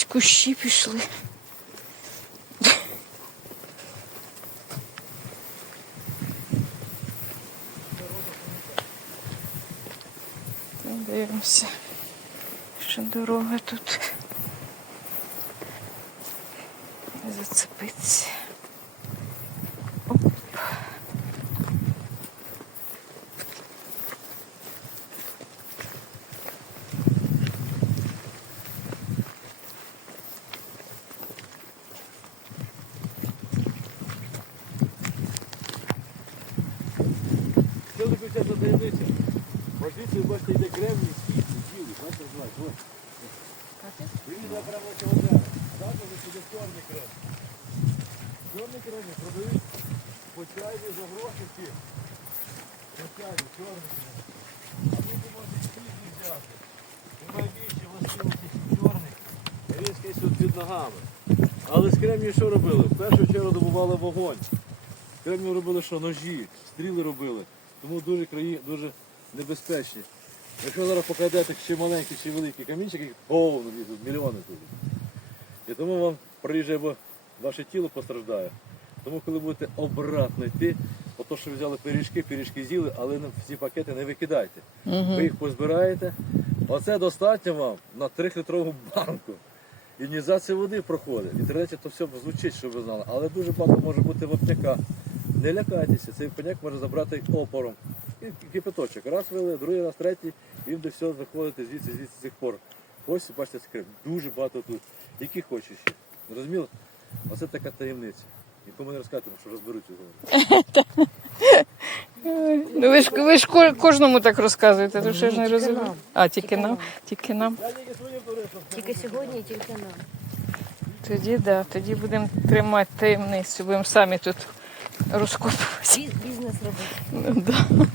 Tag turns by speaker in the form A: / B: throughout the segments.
A: кущі пішли. Дивимося, що дорога тут не зацепиться. Оп.
B: Що таке ця таємниця? Ось звідси, ви бачите, йде кремній світ, цілий, бачите, знаєш, ось. Він йде прямо на цього дерева. Так, ось сюди чорний крем. Крем продають по чайні за гроші ті. По чайні, чорний. А люди можуть світлі взяти. Він має більші властивості, чорний. Різкий тут під ногами. Але з кремнію що робили? В першу чергу добували вогонь. З кремнію робили що? Ножі, стріли робили. Тому дуже краї дуже небезпечні. Якщо зараз покладете ще маленький, ще великий камінчик, їх повно мільйони тут. І тому вам приїжджає, бо ваше тіло постраждає. Тому коли будете обратно йти, ото що ви взяли пиріжки, пиріжки з'їли, але всі пакети не викидайте. Ви їх позбираєте. Оце достатньо вам на 3-літрову банку. Іонізація води проходить. В інтернеті то все звучить, щоб ви знали. Але дуже багато може бути вапняка. Не лякайтеся, цей паняк може забрати опором. І кипяточок. Раз вили, другий раз, третій, і він буде все виходити звідси, звідси цих пор. Ось бачите скрип. Дуже багато тут. Які хочеш ще. Розуміли? Оце така таємниця. Нікому не розказуємо, що розберуть його.
A: Ну ви ж ви ж кожному так розказуєте, то що ж не розумію. А, тільки нам, тільки нам.
B: Тільки
C: сьогодні, тільки нам.
A: Тоді да, тоді будемо тримати таємницю, будемо самі тут розкопувати.
C: Бізнес робити.
A: Ну, да.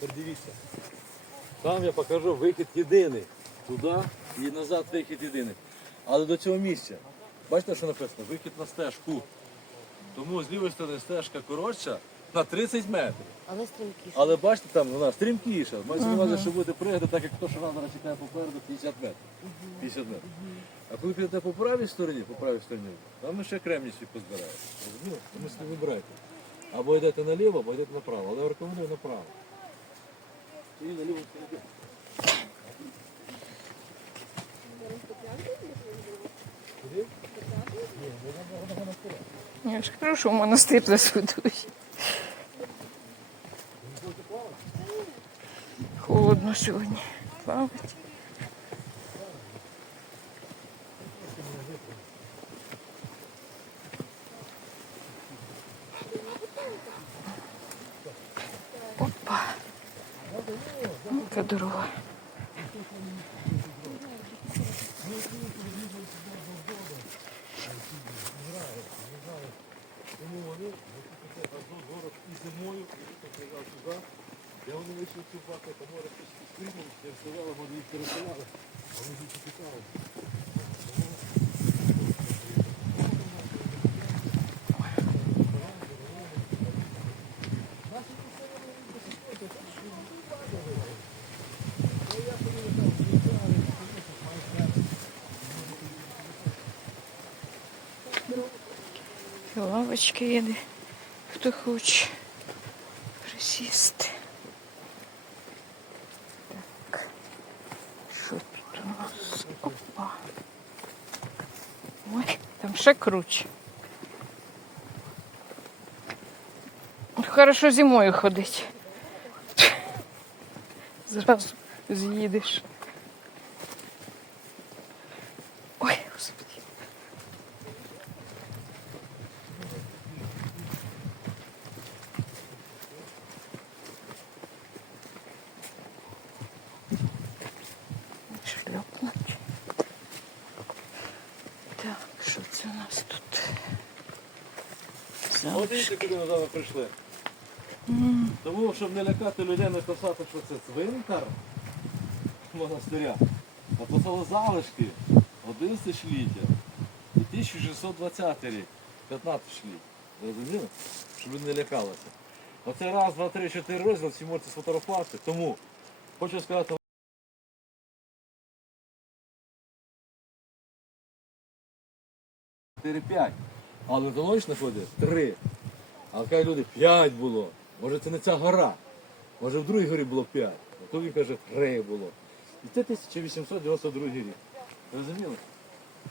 B: Тепер дивіться. Там я покажу вихід єдиний. Туди і назад вихід єдиний. Але до цього місця. Бачите, що написано? Вихід на стежку. Тому з лівої сторони стежка коротша на 30 метрів.
C: Але стрімкіше.
B: Але бачите, там вона стрімкіша. Мається на увазі, що буде пригати, так як то, що нам зараз чекає попереду 50 метрів. 50 метрів. А коли підете по правій стороні, по правій стороні, там ми ще кремні свій позбираємо. Розумієте? Тому вибирайте. Або йдете наліво, або йдете направо. Але я рекомендую направо. І наліво стороні. Куди? Ні, вона вона вона вперед.
A: Я ж кажу, що в монастир нас. Холодно сьогодні. Плавати.
B: Азот город і зимою, і літом приїжджав сюди, де вони вийшли цю баку, то море сприйняли, не вставали, вони їх пересилали, а вони звідси тікали.
A: Лавочки є, де хто хоче присісти. Так. Що тут у нас? Опа. Ой, там ще круче. Хорошо зимою ходить. Зразу з'їдеш. Ой, господи.
B: От дивіться, куди ми з вами прийшли. Тому, щоб не лякати людей, не писати, що це цвинтар монастиря, написали залишки 11 ліття і 1620 рік, 15 літ. Розуміли? Щоб ви не лякалися. Оце раз, два, три, чотири розділ, всі можете сфотографувати. Тому хочу сказати. Чотири-п'ять. Але точно ходить три. А кажуть люди, п'ять було. Може це не ця гора. Може в другій горі було п'ять. А то він каже, три було. І це 1892 рік. Розуміли?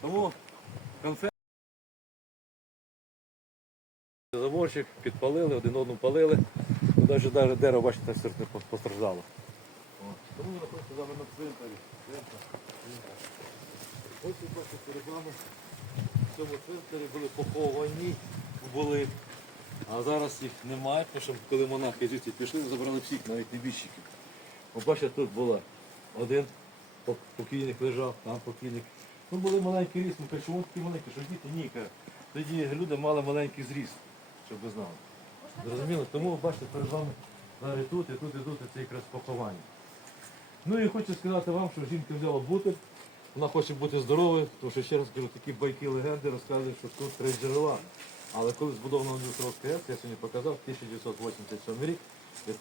B: Тому конфет. Заборчик підпалили, один одному палили. Ну, Навіть, навіть дерево, бачите, все не постраждало. Тому ми знаходимося з вами на цвинтарі. Цвинтар, цвинтар. Ось ви бачите перед. Цьому цвинтарі були поховані, були. А зараз їх немає, тому що коли монахи звідси пішли, забрали всіх, навіть небіжчиків. Бачите, тут було один покійник лежав, там покійник. Ну були маленькі ріст, ми кажемо, такі маленькі, що діти ні. каже. Тоді люди мали маленький зріст, щоб ви знали. Зрозуміло? Тому бачите, перед вами зараз тут, і тут, і тут, це якраз поховання. Ну і хочу сказати вам, що жінка взяла бутиль, вона хоче бути здоровою, тому що ще раз кажу, такі байки легенди розказують, що тут три джерела. Але коли збудовано Дніпровська АЕС, я сьогодні показав 1987 рік,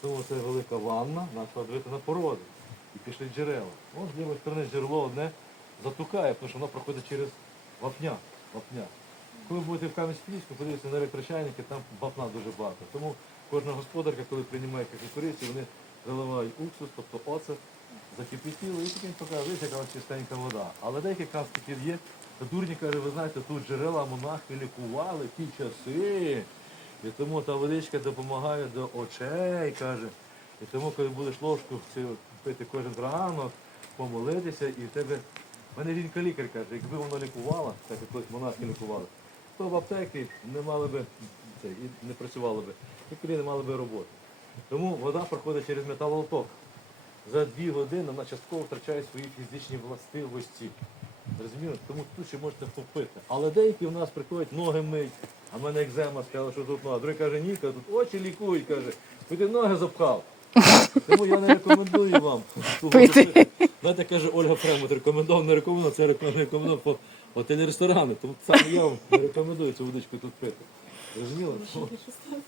B: тому це велика ванна, почала дивити на породи. І пішли джерела. Ось з лівої сторони джерело одне затукає, тому що воно проходить через вапня. вапня. Коли будете в Кам'янськ-Подільську, подивіться на електрочайники, там вапна дуже багато. Тому кожна господарка, коли приймає кукурицю, вони заливають уксус, тобто оцет, закипятили і показує, яка ось чистенька вода. Але деякі кастиків є, дурні каже, ви знаєте, тут джерела монахи лікували ті часи. І тому та водичка допомагає до очей, каже. І тому, коли будеш ложку пити кожен ранок, помолитися, і в тебе. У мене жінка-лікар каже, якби воно лікувало, так як колись монахи лікували, то в аптеки не мали би це, і не працювали би, лікарі не мали би роботи. Тому вода проходить через металолоток. За дві години вона частково втрачає свої фізичні властивості. Розумієте? Тому тут ще можете попити. Але деякі в нас приходять ноги мить, а в мене екзема сказала, що тут нога. Другий каже, ні, каже, тут очі лікують, каже, ти ноги запхав. Тому я не рекомендую вам
A: Пити.
B: Знаєте, каже Ольга Фремут, рекомендував, не рекомендував, це рекомендував по готелі ресторани. Тому саме я вам не рекомендую цю водичку тут пити. Розуміли? Тому,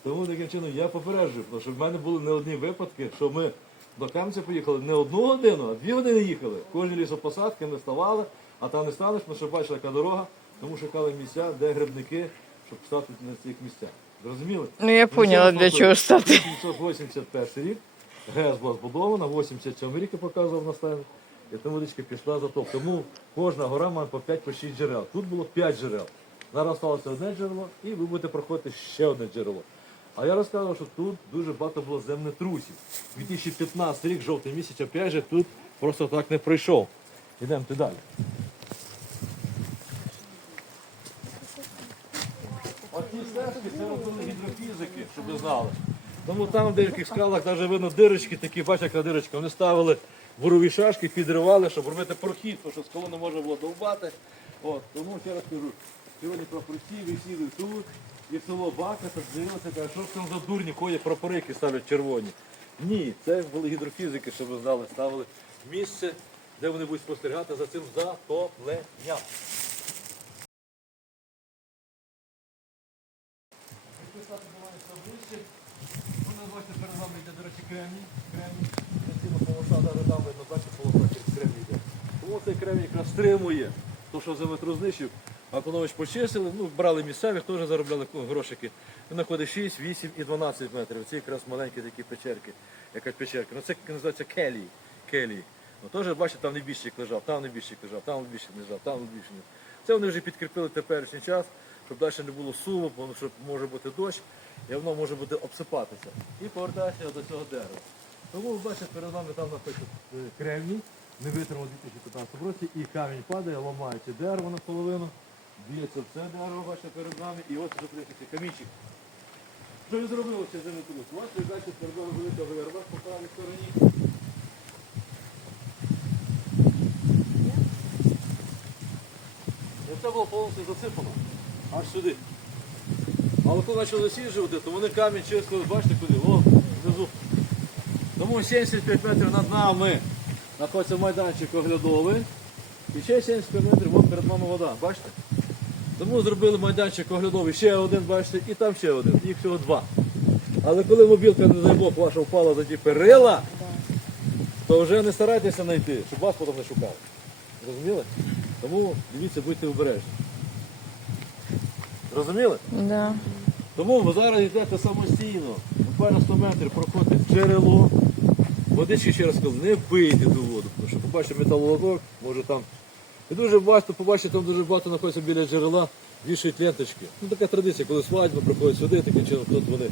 B: тому таким чином я попереджую, тому що в мене були не одні випадки, що ми до Кам'янця поїхали не одну годину, а дві години їхали. Кожні лісопосадки ми ставали, а там не станеш, тому що бачила, яка дорога, тому шукали місця, де грибники, щоб стати на цих місцях. Зрозуміли?
A: Ну я поняла, для чого стати.
B: 1981 рік. ГЕС була збудована, 87 рік я показував на стенд. І тому водичка пішла за топ. Тому кожна гора має по 5 по 6 джерел. Тут було 5 джерел. Зараз сталося одне джерело, і ви будете проходити ще одне джерело. А я розказував, що тут дуже багато було землетрусів. 2015 рік, жовтий місяць, опять же, тут просто так не пройшов. Йдемо далі. Оці стежки це робили гідрофізики, щоб ви знали. Тому там в деяких скалах навіть видно дирочки, такі, бачите, яка дирочка. Вони ставили бурові шашки, підривали, щоб робити прохід, тому що скалу не можна було довбати. От, тому ще раз кажу, сьогодні прапорці висіли тут, і село Бака, так дивилися, кажуть, що ж там за дурні ходять прапори, які ставлять червоні. Ні, це були гідрофізики, щоб ви знали, ставили місце, де вони будуть спостерігати за цим затопленням. Ви бачите, перед вами йде, до речі, кремній. Кремній. Ціла полоса, навіть там видно, бачите, полоса через кремній йде. Тому цей кремній якраз стримує. То, що землетрус знищив, Аконович почистили, ну, брали місцевих, теж заробляли грошики. Знаходить 6, 8 і 12 метрів. Ці якраз маленькі такі печерки. Якась печерка. Ну, це називається келії. келії. Ну, теж, бачите, там небіжчик лежав, там небіжчик лежав, там небіжчик лежав, там небіжчик лежав. Це вони вже підкріпили теперішній час, щоб далі не було суву, бо що може бути дощ, і воно може буде обсипатися. І повертається до цього дерева. Тому ви бачите, перед вами там напишуть кремній, не витримав у 2015 році, і камінь падає, ламається дерево наполовину, б'ється це дерево, бачите, перед вами, і ось прийшли камінчик. Що він зробив цей землетрус? У вас перед вами велика верба по правій стороні. І це було повністю засипано. Аж сюди. Але коли почали засіджувати, то вони камінь чистили, бачите куди? О, внизу. Тому 75 метрів над нами знаходиться майданчик оглядовий. І ще 75 метрів от перед нами вода, бачите? Тому зробили майданчик оглядовий ще один, бачите, і там ще один. Їх всього два. Але коли мобілка, не дай Бог, ваша впала за ті перила, то вже не старайтеся знайти, щоб вас потім не шукали. Зрозуміли? Тому дивіться, будьте обережні. Зрозуміли?
A: Да.
B: Тому ви зараз йдете самостійно, буквально 100 метрів проходите джерело. Водички, ще раз кажу, не пийте ту воду, тому що побачите металолоток, може там. І дуже багато, побачите, там дуже багато знаходиться біля джерела, вішають ленточки. Ну така традиція, коли свадьба приходять сюди, таким чином тут вони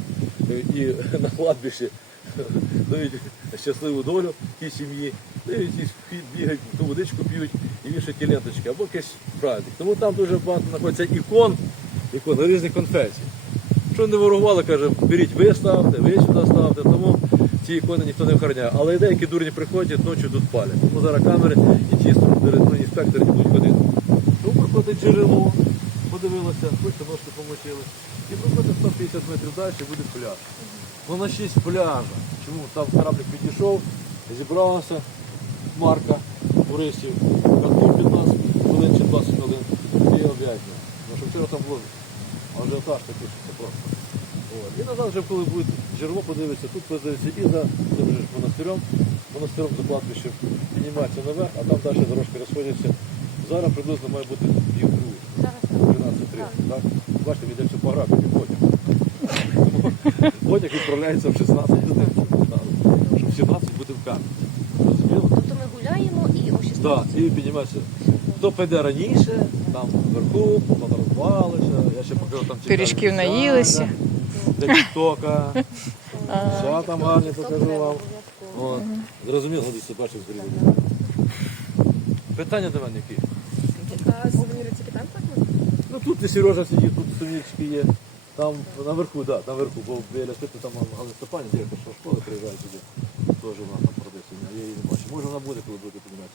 B: е, і на кладбищі дають щасливу долю тій сім'ї, ну, і бігають, ту водичку п'ють і вішають ті ленточки, або якийсь праздник. Тому там дуже багато знаходиться ікон, ікон різних конфесій. Що не ворували, каже, беріть ви ставте, ви сюди ставте, тому ці ікони ніхто не охороняє. Але деякі дурні приходять, ночі тут палять. Тому зараз камери і ті ну, інспектори не будуть ходити. Тому проходить джерело, подивилися, хочете ножки помочили. І проходить 150 метрів далі буде пляж. Ну на 6 пляжа. Чому? Там кораблик підійшов, зібралася марка туристів, катку 15 хвилин чи 20 хвилин і об'язнення. Тому що вчора там було ажіотаж такий, що це просто. От. І назад вже коли буде джерело подивитися, тут подивиться і за цим же монастирем, монастиром за кладбищем піднімається наверх, а там далі дорожки розходяться. Зараз приблизно має бути пів.
C: Зараз
B: 13.30, так? Бачите, він йде все по графіку потяг. Потяг відправляється в 16 годин, щоб в 17 бути в камері. Розуміло?
C: Тобто ми гуляємо і о 16
B: Так, і піднімається. Хто піде раніше, там вверху, фотографувалися, я ще покажу там цікаві
A: Пиріжків наїлися.
B: Для тіктока. Все там гарні покажу вам. Зрозуміло, дивіться, бачив зрізали. Питання до мене які?
D: А сувеніри тільки там так?
B: Ну тут і Сережа сидить, тут сумнічки є. Там наверху, так, да, наверху, бо біля спити там Галина Степані, директор школи приїжджає сюди. Теж вона там продається. Я її не бачу. Може вона буде, коли буде підніматися.